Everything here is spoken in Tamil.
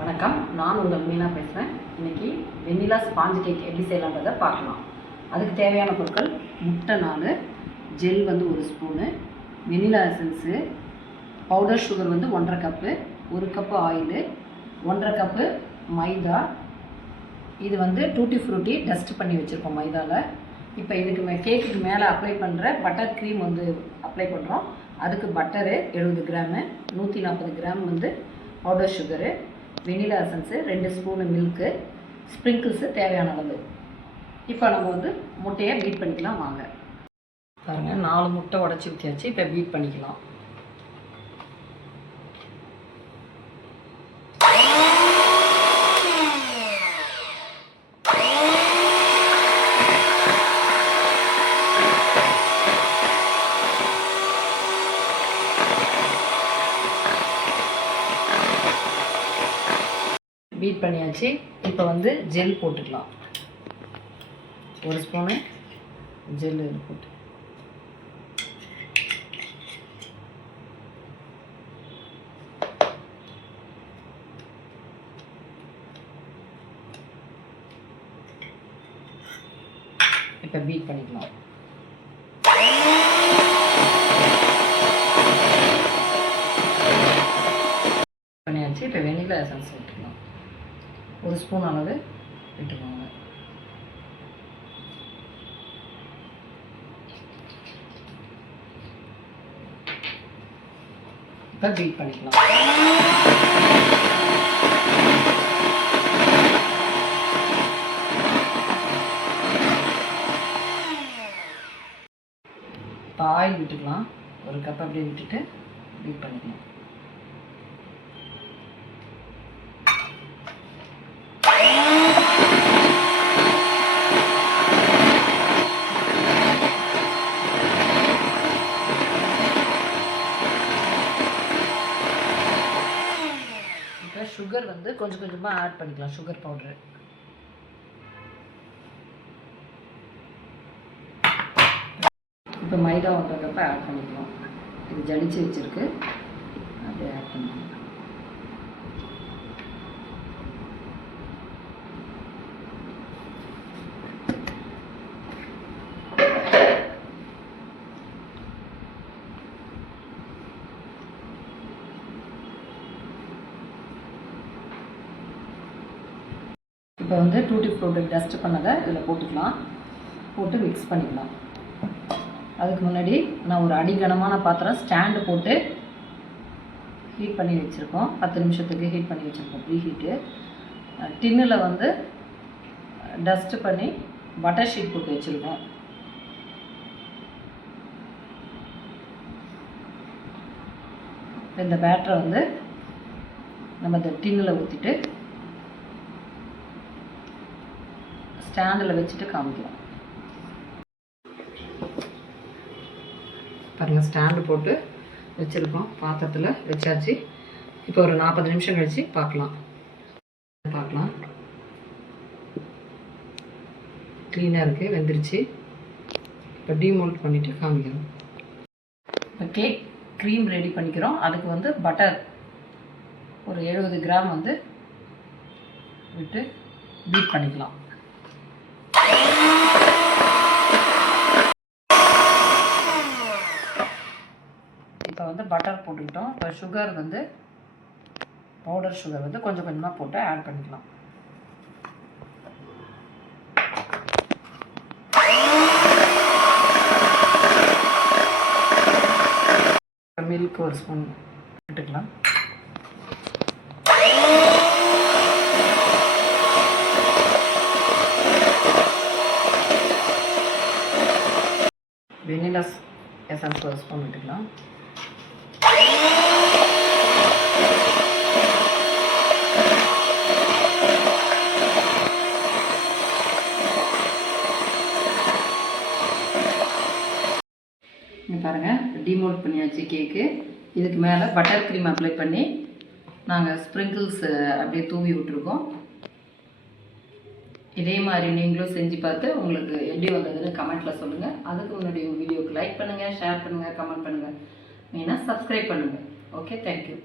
வணக்கம், நான் உங்கள் மீனா பேசுகிறேன். இன்றைக்கி வெண்ணிலா ஸ்பாஞ்ச் கேக் எப்படி செய்யலான்றதை பார்க்கலாம். அதுக்கு தேவையான பொருட்கள்: முட்டை 4, gel 1 spoon, vanilla essence, powder sugar 1.5 cup, 1 cup oil, 1.5 cup maida. இது டூட்டி ஃப்ரூட்டி டஸ்ட் பண்ணி வச்சுருக்கோம் மைதாவில். இப்போ இதுக்கு கேக்குக்கு மேலே அப்ளை பண்ணுற பட்டர் க்ரீம் அப்ளை பண்ணுறோம். அதுக்கு butter 70 gram, 140 gram powder sugar, vanilla essence, 2 spoon milk, sprinkles தேவையான அளவு. இப்போ நம்ம முட்டையை பீட் பண்ணிக்கலாம். வாங்க பாருங்கள், 4 முட்டை உடச்சி ஊற்றியாச்சு. இப்போ பீட் பண்ணிக்கலாம். பீட் பண்ணியாச்சு. இப்போ ஜெல் போட்டுக்கலாம். 1 ஸ்பூனு ஜெல் போட்டு இப்போ பீட் பண்ணிக்கலாம். பண்ணியாச்சு. இப்போ வெனிலா எசன்ஸ் விட்டுக்கலாம். 1 ஸ்பூன் அளவு விட்டுக்கோங்க. இப்போ பீட் பண்ணிக்கலாம். இப்போ ஆயில் விட்டுக்கலாம். 1 கப் அப்படியே விட்டுட்டு பீட் பண்ணிக்கலாம். சுகர் கொஞ்சம் கொஞ்சமாக ஆட் பண்ணிக்கலாம். சுகர் பவுடரு இப்போ மைதா 1.5 கப் ஆட் பண்ணிக்கலாம். இது ஜலிச்சு வச்சுருக்கு, அப்படியே ஆட் பண்ணிக்கலாம். இப்போ டூட்டி ஃப்ரூட்டி டஸ்ட் பண்ணதை இதில் போட்டுக்கலாம். போட்டு மிக்ஸ் பண்ணிக்கலாம். அதுக்கு முன்னாடி நான் ஒரு அடிகனமான பாத்திரம் ஸ்டாண்டு போட்டு ஹீட் பண்ணி வச்சுருக்கோம். 10 நிமிஷத்துக்கு ஹீட் பண்ணி வச்சுருக்கோம். ப்ரீ ஹீட்டு டின்னில் டஸ்ட் பண்ணி பட்டர் ஷீட் போட்டு வச்சுருக்கோம். இந்த பேட்டரை நம்ம இந்த டின்னில் ஊற்றிட்டு ஸ்டாண்டில் வச்சுட்டு காமிக்கலாம். பாருங்கள், ஸ்டாண்டு போட்டு வச்சுருக்கோம். பாத்திரத்தில் வச்சாச்சு. இப்போ ஒரு 40 நிமிஷம் கழித்து பார்க்கலாம். க்ளீனாக இருக்குது, வெந்துருச்சு. இப்போ டீமோல்ட் பண்ணிவிட்டு காமிக்கிறோம். இப்போ கேக் க்ரீம் ரெடி பண்ணிக்கிறோம். அதுக்கு பட்டர் ஒரு 70 கிராம் விட்டு பீட் பண்ணிக்கலாம். இப்போ பட்டர் போட்டுக்கிட்டோம். இப்போ சுகர் பவுடர் சுகர் கொஞ்சம் கொஞ்சமாக போட்டு ஆட் பண்ணிக்கலாம். மில்க் 1 ஸ்பூன் விட்டுக்கலாம். வெனிலா எசன்ஸ் 1 ஸ்பூன் விட்டுக்கலாம். பாருங்கள், டீமோல்ட் பண்ணியாச்சு கேக்கு. இதுக்கு மேலே பட்டர் க்ரீம் அப்ளை பண்ணி நாங்கள் ஸ்ப்ரிங்கிள்ஸ் அப்படியே தூவி விட்டுருக்கோம். இதே மாதிரி நீங்களும் செஞ்சு பார்த்து உங்களுக்கு எப்படி வந்ததுன்னு கமெண்ட்டில் சொல்லுங்கள். அதுக்கு முன்னாடி வீடியோக்கு லைக் பண்ணுங்கள், ஷேர் பண்ணுங்கள், கமெண்ட் பண்ணுங்கள், மெயினாக சப்ஸ்கிரைப் பண்ணுங்கள். Okay, thank you.